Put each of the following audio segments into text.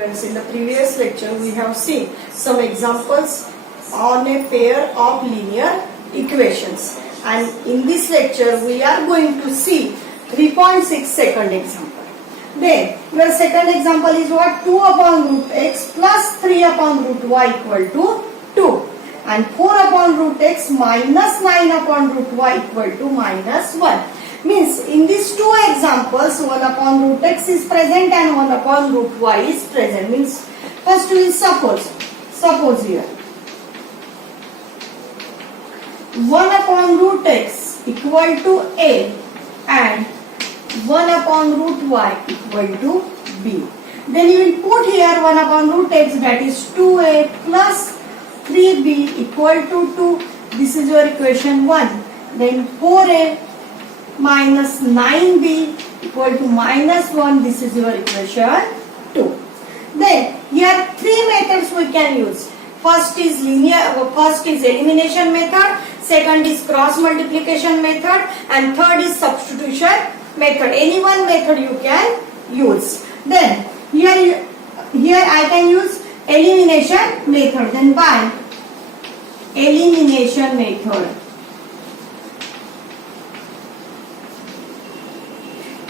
Friends, in the previous lecture we have seen some examples on a pair of linear equations, and in this lecture we are going to see 3.6 second example. Then your second example is what? 2 upon root x plus 3 upon root y equal to 2, and 4 upon root x minus 9 upon root y equal to minus 1. Means in these two examples 1 upon root x is present and 1 upon root y is present. Means first we will suppose here 1 upon root x equal to a and 1 upon root y equal to b. Then you will put here 1 upon root x, that is 2a plus 3b equal to 2. This is your equation 1. Then 4a minus 9b equal to minus 1. This is your equation 2. Then here three methods we can use. First is elimination method, second is cross multiplication method, and third is substitution method. Any one method you can use. Then here I can use elimination method. Then by elimination method,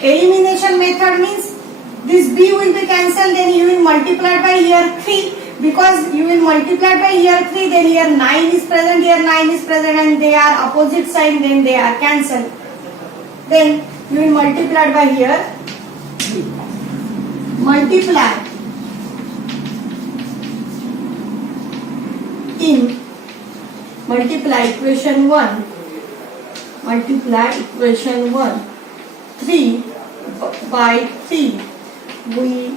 elimination method means this b will be cancelled, then you will multiply by here 3, because you will multiply by here 3, then here 9 is present, here 9 is present, and they are opposite sign, then they are cancelled. Then you will multiply by here 3. Multiply equation 1, 3 by 3 we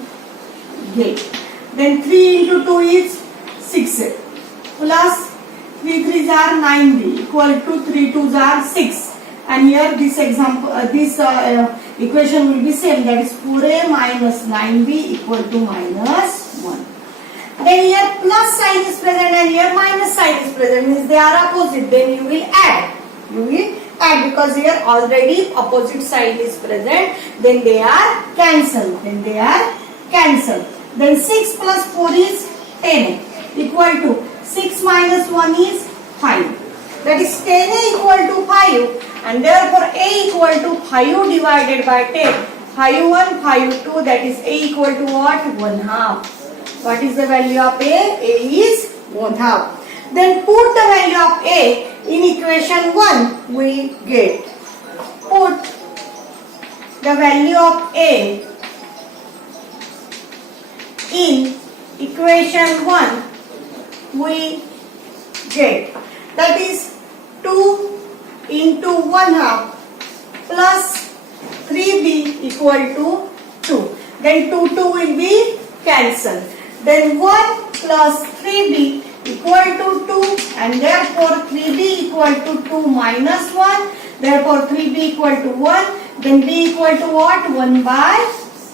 get. Then 3 into 2 is 6 plus 3 3s are 9b equal to 3 2s are 6. And here this equation will be same, that is 4a minus 9b equal to minus 1. Then here plus sign is present and here minus sign is present, means they are opposite. Then you will add. Because here already opposite side is present, then they are cancelled. Then 6 plus 4 is 10 equal to 6 minus 1 is 5. That is 10a equal to 5, and therefore a equal to 5 divided by 10. 5 1, 5 2, that is a equal to what? 1/2. What is the value of a? A is 1/2. Then put the value of a in equation 1, we get. Put the value of a in equation 1, we get. That is 2 into 1/2 plus 3b equal to 2. Then 2 will be cancelled. Then 1 plus 3b equal to 2, and therefore 3b equal to 2 minus 1. Therefore 3b equal to 1. Then b equal to what? 1 by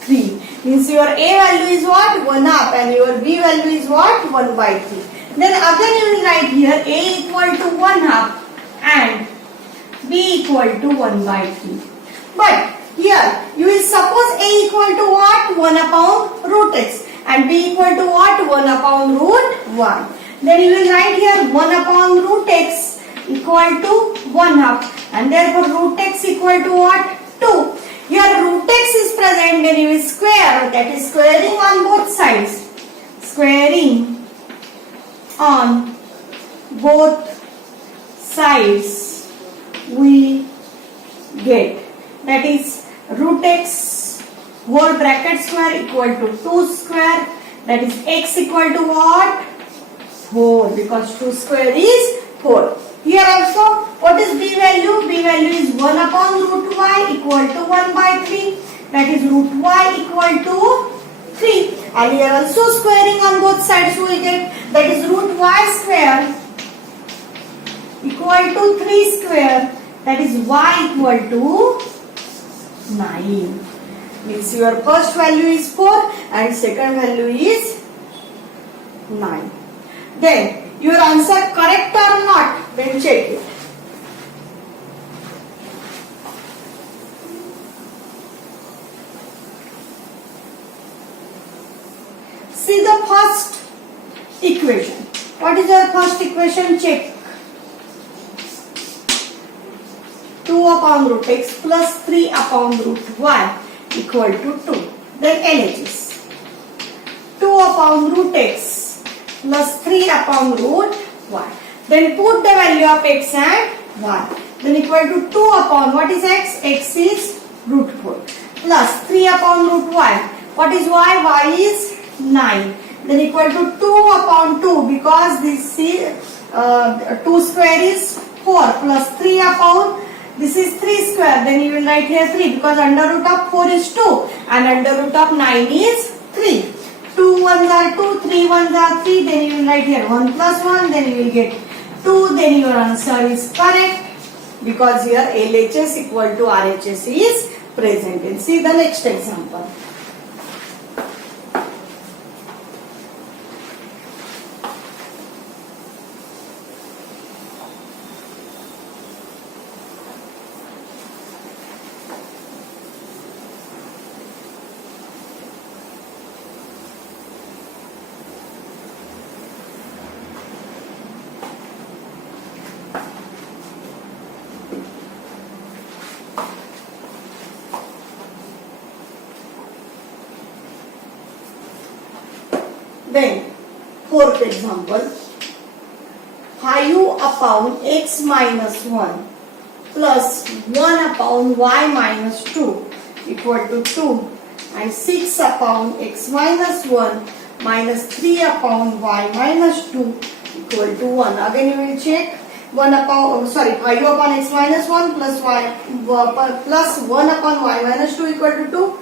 3. Means your a value is what? 1/2, and your b value is what? 1 by 3. Then again you will write here a equal to 1/2 and b equal to 1 by 3. But here you will suppose a equal to what? 1 upon root x, and b equal to what? 1 upon root 1. Then you will write here 1 upon root x equal to 1/2, and therefore root x equal to what? 2. Here root x is present, then you will square, that is squaring on both sides. Squaring on both sides we get. That is root x whole bracket square equal to 2 square. That is x equal to what? 4, because 2 square is 4. Here also, what is b value? B value is 1 upon root y equal to 1 by 3. That is root y equal to 3. And here also squaring on both sides we get. That is root y square equal to 3 square. That is y equal to 9. Means your first value is 4 and second value is 9. Then your answer correct or not? Then check it. equation. What is your first equation? Check. 2 upon root x plus 3 upon root y equal to 2. Then LHS. 2 upon root x plus 3 upon root y. Then put the value of x and y. Then equal to 2 upon what is x? X is root 4 plus 3 upon root y. What is y? Y is 9. Then equal to 2 upon 2 because this is 2 square is 4 plus 3 upon this is 3 square. Then you will write here 3 because under root of 4 is 2 and under root of 9 is 3. 2 ones are 2, 3 ones are 3. Then you will write here 1 plus 1. Then you will get 2. Then your answer is correct because here LHS equal to RHS is present. And see the next example. Then, fourth example, 5 upon x minus 1 plus 1 upon y minus 2 equal to 2 and 6 upon x minus 1 minus 3 upon y minus 2 equal to 1. Again you will check 5 upon x minus 1 plus 1 upon y minus 2 equal to 2.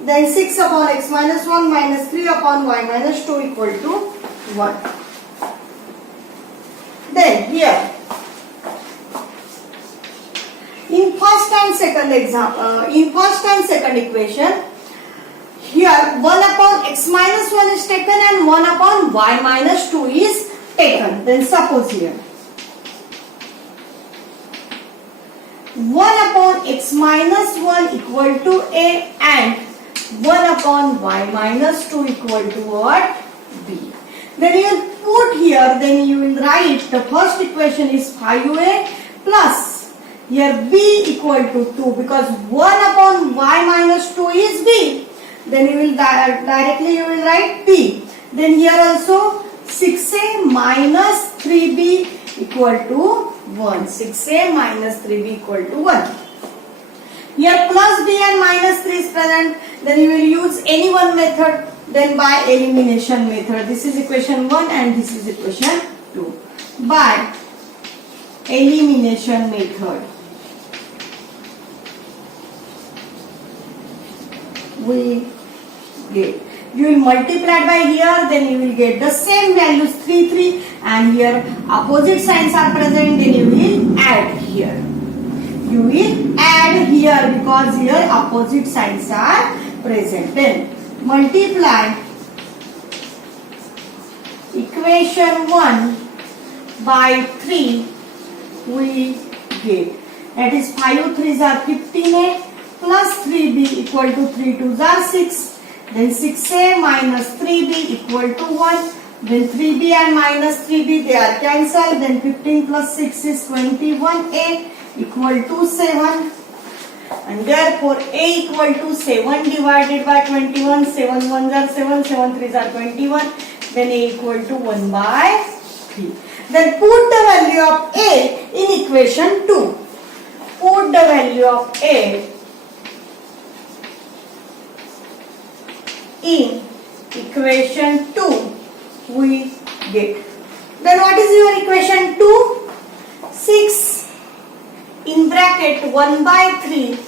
Then 6 upon x minus 1 minus 3 upon y minus 2 equal to 1. Then here, in first and second equation, here 1 upon x minus 1 is taken and 1 upon y minus 2 is taken. Then suppose here 1 upon x minus 1 equal to a and 1 upon y minus 2 equal to what? B. Then you will put here, then you will write the first equation is 5a plus here b equal to 2 because 1 upon y minus 2 is b. Then you will directly you will write b. Then here also 6a minus 3b equal to 1. 6a minus 3b equal to 1. Here plus b and minus 3 is present. Then you will use any one method. Then by elimination method. This is equation 1 and this is equation 2. By elimination method, we get. You will multiply by here, then you will get the same values 3, 3 and here opposite signs are present, then you will add here. You will add here because here opposite signs are present. Then multiply equation 1 by 3 we get. That is 5 3s are 15a plus 3b equal to 3 2s are 6. Then 6a minus 3b equal to 1. Then 3b and minus 3b they are cancelled. Then 15 plus 6 is 21a equal to 7. And therefore a equal to 7 divided by 21. 7 1s are 7, 7 3s are 21. Then a equal to 1 by 3. Then put the value of a in equation 2. Put the value of a in equation 2 we get. Then what is your equation 2? 6 in bracket 1 by 3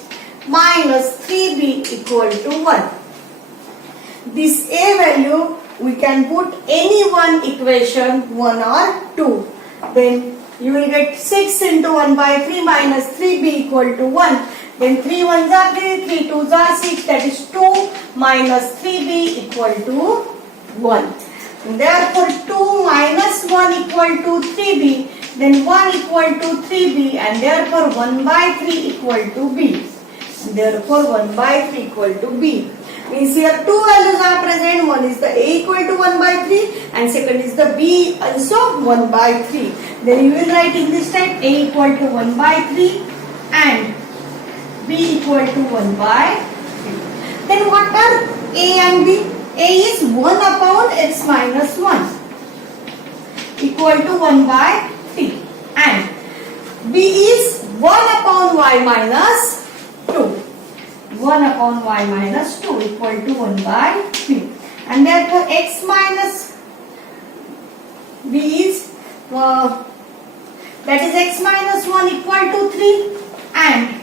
minus 3b equal to 1. This a value we can put any one equation 1 or 2. Then you will get 6 into 1 by 3 minus 3b equal to 1. Then 3 1s are 3, 3 2s are 6, that is 2 minus 3b equal to 1. And therefore 2 minus 1 equal to 3b, then 1 equal to 3b and therefore 1 by 3 equal to b. And therefore 1 by 3 equal to b. Means here two values are present. One is the A equal to 1 by 3 and second is the B also 1 by 3. Then you will write in this type A equal to 1 by 3 and B equal to 1 by 3. Then what are A and B? A is 1 upon x minus 1 equal to 1 by 3 and B is 1 upon y minus 2. 1 upon y minus 2 equal to 1 by 3. And therefore x minus B is that is x minus 1 equal to 3 and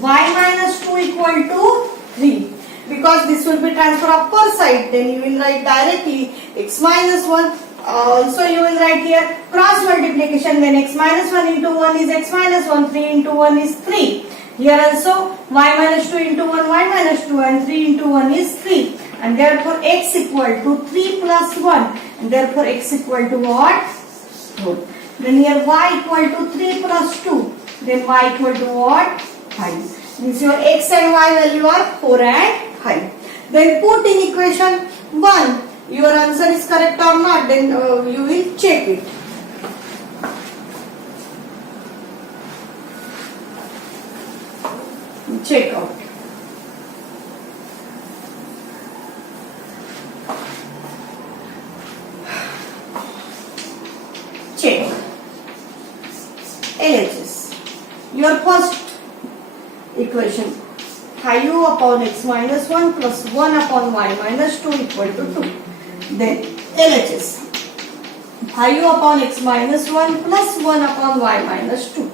y minus 2 equal to 3. Because this will be transfer of per side, then you will write directly x minus 1. Also you will write here cross multiplication, when x minus 1 into 1 is x minus 1, 3 into 1 is 3. Here also y minus 2 into 1 y minus 2 and 3 into 1 is 3. And therefore x equal to 3 plus 1 and therefore x equal to what? 4. Then here y equal to 3 plus 2. Then y equal to what? 5. Means your x and y value are 4 and 5. Then put in equation 1. Your answer is correct or not, then you will check it. Check out. Check. LHS. Your first equation. 5 upon x minus 1 plus 1 upon y minus 2 equal to 2. Then LHS. 5 upon x minus 1 plus 1 upon y minus 2.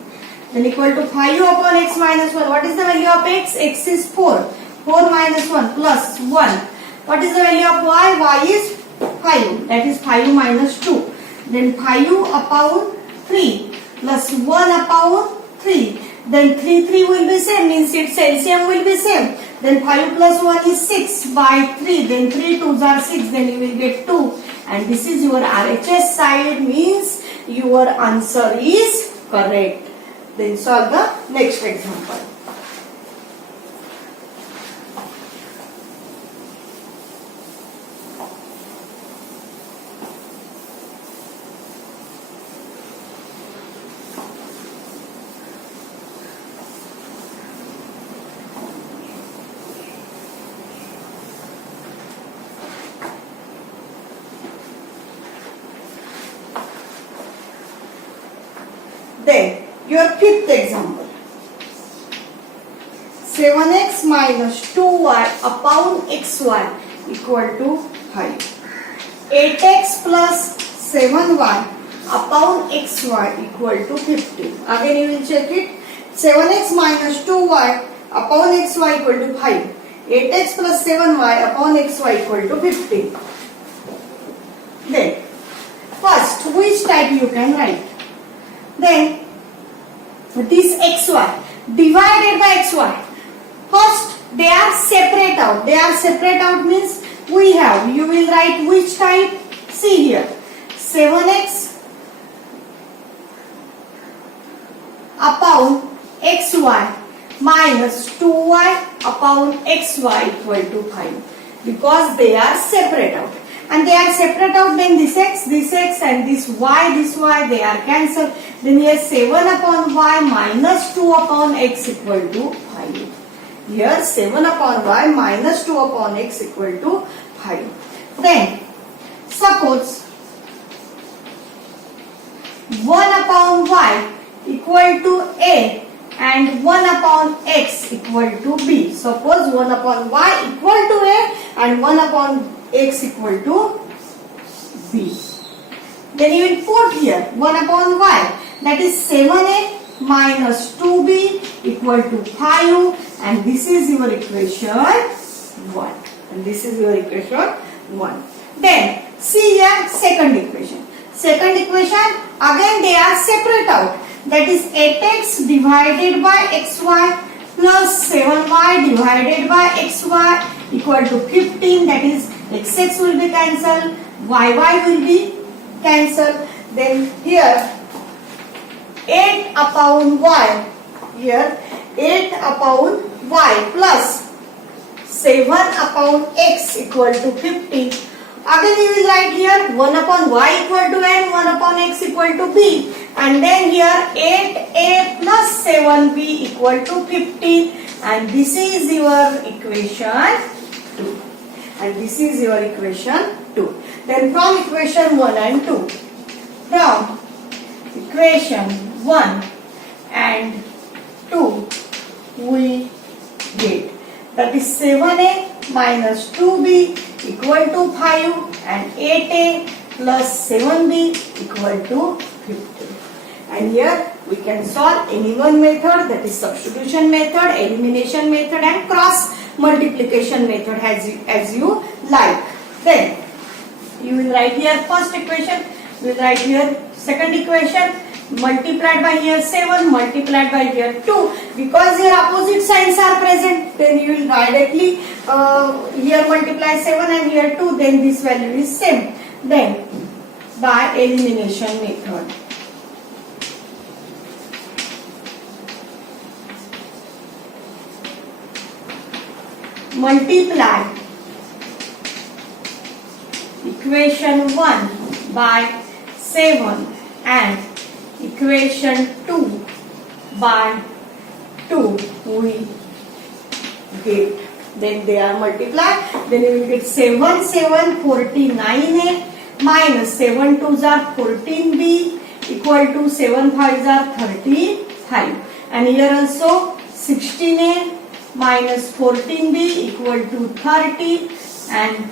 Then equal to 5 upon x minus 1. What is the value of x? X is 4. 4 minus 1 plus 1. What is the value of y? Y is 5. That is 5 minus 2. Then 5 upon 3 plus 1 upon 3. Then 3 will be same, means its LCM will be same. Then 5 plus 1 is 6 by 3. Then 3 2s are 6. Then you will get 2. And this is your RHS side, means your answer is correct. Then solve the next example. Then your fifth example. 7x minus 2y upon xy equal to 5. 8x plus 7y upon xy equal to 15. Again you will check it. 7x minus 2y upon xy equal to 5. 8x plus 7y upon xy equal to 15. Then first, which type you can write? Then this xy divided by xy. First, they are separate out. They are separate out means we have, you will write which type? See here, 7x upon xy minus 2y upon xy equal to 5. Because they are separate out. And they are separate out, then this x and this y, they are cancelled. Then here 7 upon y minus 2 upon x equal to 5. Here 7 upon y minus 2 upon x equal to 5. Then suppose 1 upon y equal to a and 1 upon x equal to b. Suppose 1 upon y equal to a and 1 upon x equal to b. Then you will put here 1 upon y, that is 7a minus 2b equal to 5, and this is your equation 1. And this is your equation 1. Then see here second equation. Second equation, again they are separate out. That is 8x divided by xy plus 7y divided by xy equal to 15. That is xx will be cancelled, yy will be cancelled. Then here 8 upon y, here 8 upon y plus 7 upon x equal to 15. Again you will write here 1 upon y equal to n, 1 upon x equal to b, and then here 8a plus 7b equal to 15, and this is your equation 2. And this is your equation 2. Then from equation 1 and 2, from equation 1 and 2 we get, that is 7a minus 2b equal to 5 and 8a plus 7b equal to 15. And here we can solve any one method, that is substitution method, elimination method and cross multiplication method as you like. Then you will write here first equation, you will write here second equation, multiplied by here 7, multiplied by here 2. Because here opposite signs are present, then you will directly here multiply 7 and here 2, then this value is same. Then by elimination method, multiply equation 1 by 7 and equation 2 by 2 we get. Then they are multiplied, then you will get 7 7 49a minus 7 2s are 14b equal to 7 5s are 35, and here also 16a minus 14b equal to 30, and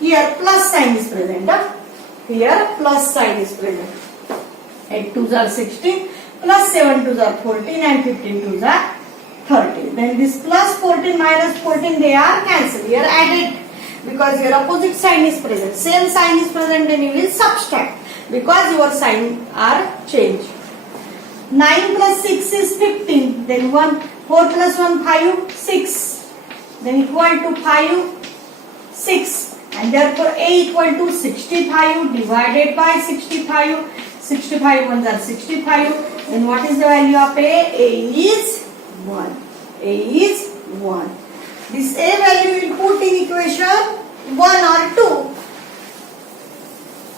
here plus sign is present. Here plus sign is present. 8 2s are 16 plus 7 2s are 14 and 15 2s are 30. Then this plus 14 minus 14 they are cancelled. Here added, because your opposite sign is present. Same sign is present, then you will subtract because your sign are changed. 9 plus 6 is 15. Then 4 plus 1 5 6. Then equal to 5 6. And therefore a equal to 65 divided by 65. 65 ones are 65. Then what is the value of a? A is 1. A is 1. This a value will put in equation 1 or 2.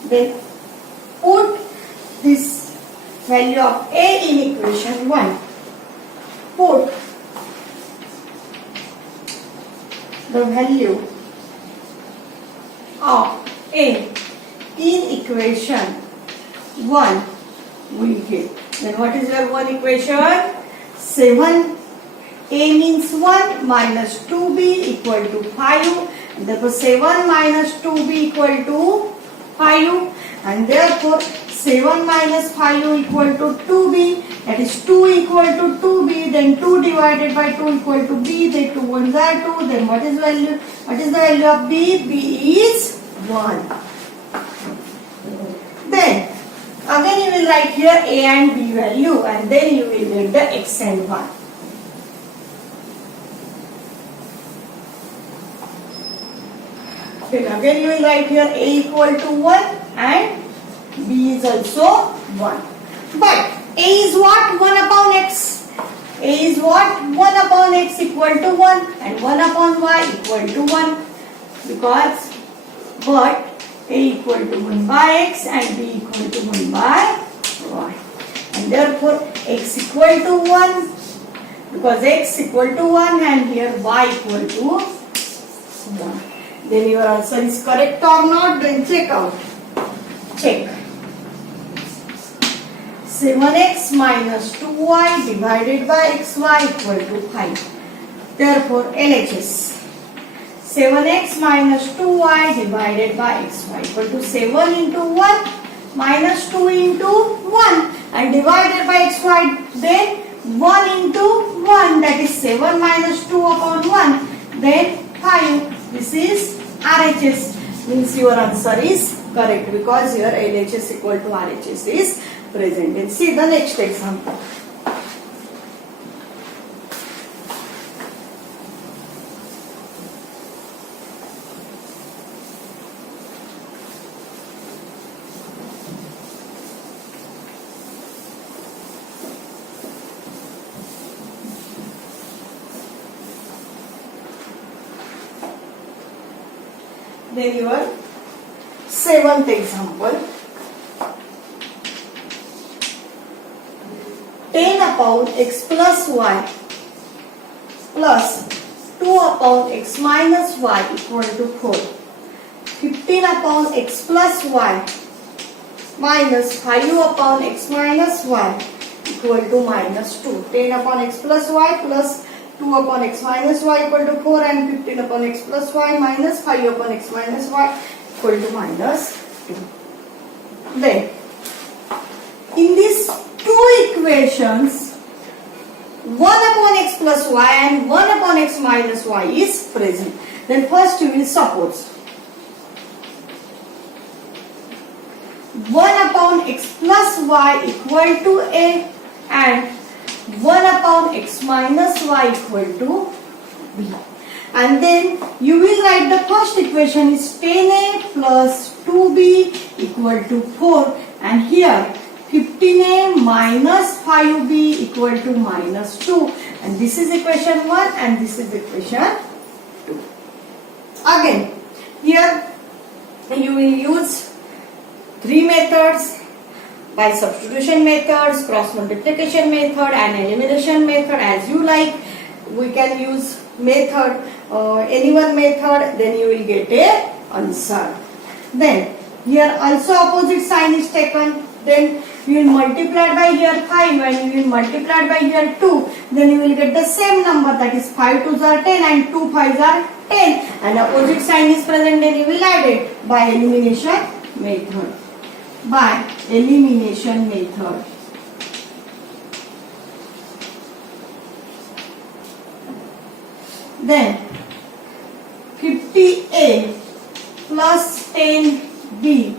Then put this value of a in equation 1. Put the value of a in equation 1 we get. Then what is your one equation? 7a means 1 minus 2b equal to 5, and therefore 7 minus 2b equal to 5, and therefore 7 minus 5 equal to 2b, that is 2 equal to 2b, then 2 divided by 2 equal to b, then 2 ones are 2, then what is value? What is the value of b? B is 1. Then again you will write here a and b value, and then you will get the x and y. Then again you will write here a equal to 1 and b is also 1. But a is what? 1 upon x. A is what? 1 upon x equal to 1 and 1 upon y equal to 1. Because but a equal to 1 by x and b equal to 1 by y. And therefore x equal to 1, because x equal to 1 and here y equal to 1. Then your answer is correct or not? Then check out. Check. 7x minus 2y divided by xy equal to 5. Therefore LHS. 7x minus 2y divided by xy equal to 7 into 1 minus 2 into 1 and divided by xy, then 1 into 1, that is 7 minus 2 upon 1, then 5. This is RHS, means your answer is correct because your LHS equal to RHS is present. And see the next example. Then your seventh example. 10 upon x plus y plus 2 upon x minus y equal to 4. 15 upon x plus y minus 5 upon x minus y equal to minus 2. 10 upon x plus y plus 2 upon x minus y equal to 4 and 15 upon x plus y minus 5 upon x minus y equal to minus 2. Then, in these two equations, 1 upon x plus y and 1 upon x minus y is present. Then first you will suppose 1 upon x plus y equal to a and 1 upon x minus y equal to b. And then you will write the first equation is 10a plus 2b equal to 4, and here 15a minus 5b equal to minus 2, and this is equation 1 and this is equation 2. Again, here you will use three methods: by substitution methods, cross multiplication method and elimination method. As you like, we can use method, any one method, then you will get a answer. Then here also opposite sign is taken, then you will multiply by here 5 and you will multiply by here 2, then you will get the same number, that is 5 2s are 10 and 2 5s are 10, and opposite sign is present, then you will add it by elimination method. By elimination method. Then 50a plus 10b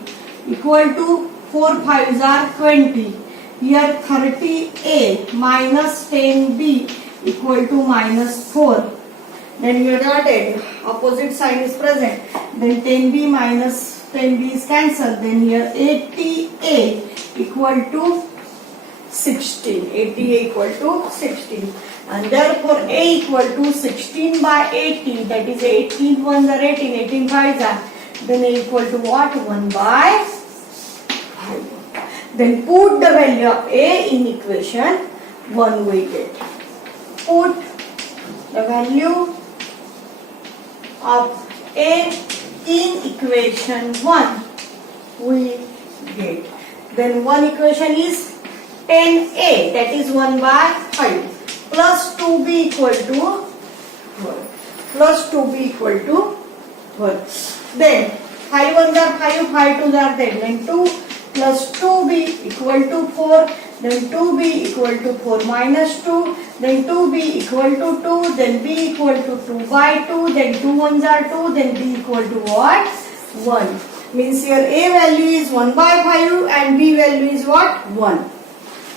equal to 4 5s are 20. Here 30a minus 10b equal to minus 4. Then you got it. Opposite sign is present. Then 10b minus 10b is cancelled. Then here 80a equal to 16. 80a equal to 16. And therefore a equal to 16 by 18. That is 18 ones are 18. 18 5s are. Then a equal to what? 1 by 5. Then put the value of a in equation 1 we get. Put the value of a in equation 1 we get. Then one equation is 10a, that is 1 by 5, plus 2b equal to 12. Plus 2b equal to 12. Then 5 1s are 5, 5 2s are 10. Then 2 plus 2b equal to 4. Then 2b equal to 4 minus 2. Then 2b equal to 2. Then b equal to 2 by 2. Then 2 1s are 2. Then b equal to what? 1. Means here a value is 1 by 5 and b value is what? 1.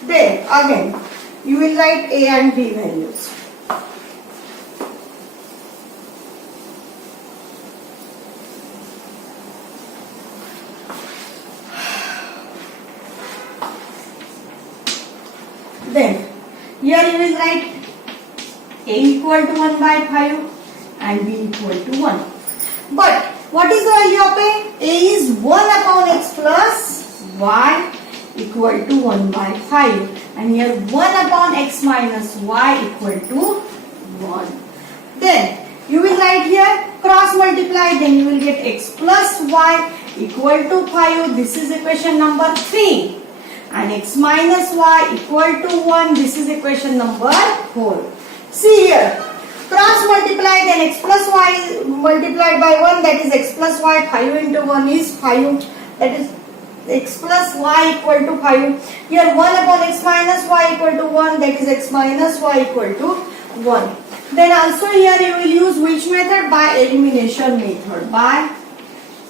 Then again you will write a and b values. Then here you will write a equal to 1 by 5 and b equal to 1. But what is the value of a? A is 1 upon x plus y equal to 1 by 5. And here 1 upon x minus y equal to 1. Then you will write here cross multiply, then you will get x plus y equal to 5. This is equation number 3. And x minus y equal to 1. This is equation number 4. See here, cross multiply, then x plus y multiplied by 1, that is x plus y. 5 into 1 is 5, that is x plus y equal to 5. Here 1 upon x minus y equal to 1, that is x minus y equal to 1. Then also here you will use which method? By elimination method. By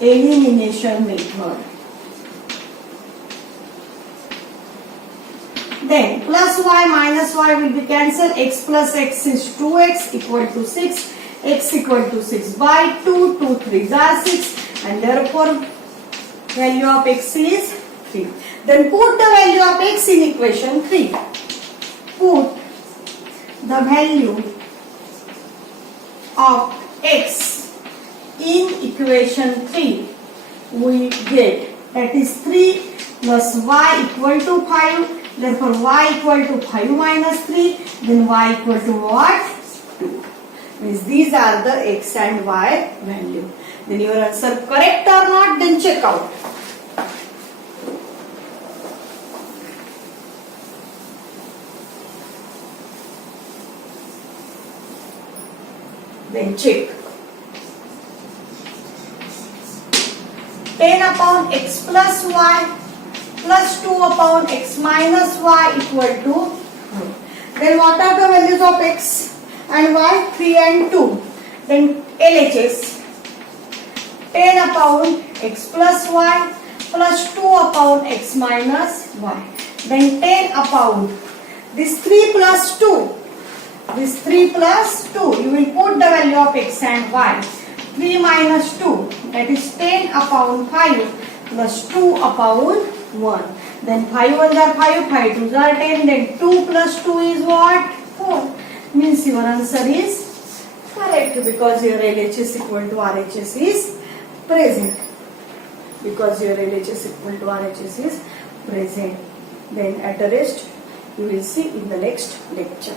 elimination method. Then plus y minus y will be cancelled. X plus x is 2x equal to 6. X equal to 6 by 2. 2 3s are 6. And therefore value of x is 3. Then put the value of x in equation 3. Put the value of x in equation 3 we get, that is 3 plus y equal to 5, therefore y equal to 5 minus 3, then y equal to what? 2. Means these are the x and y value. Then your answer correct or not, then check out. Then check. 10 upon x plus y plus 2 upon x minus y equal to 4. Then what are the values of x and y? 3 and 2. Then LHS. 10 upon x plus y plus 2 upon x minus y. Then 10 upon this 3 plus 2. This 3 plus 2. You will put the value of x and y. 3 minus 2. That is 10 upon 5 plus 2 upon 1. Then 5 ones are 5, 5 twos are 10. Then 2 plus 2 is what? 4. Means your answer is correct because your LHS equal to RHS is present. Because your LHS equal to RHS is present. Then at the rest you will see in the next lecture.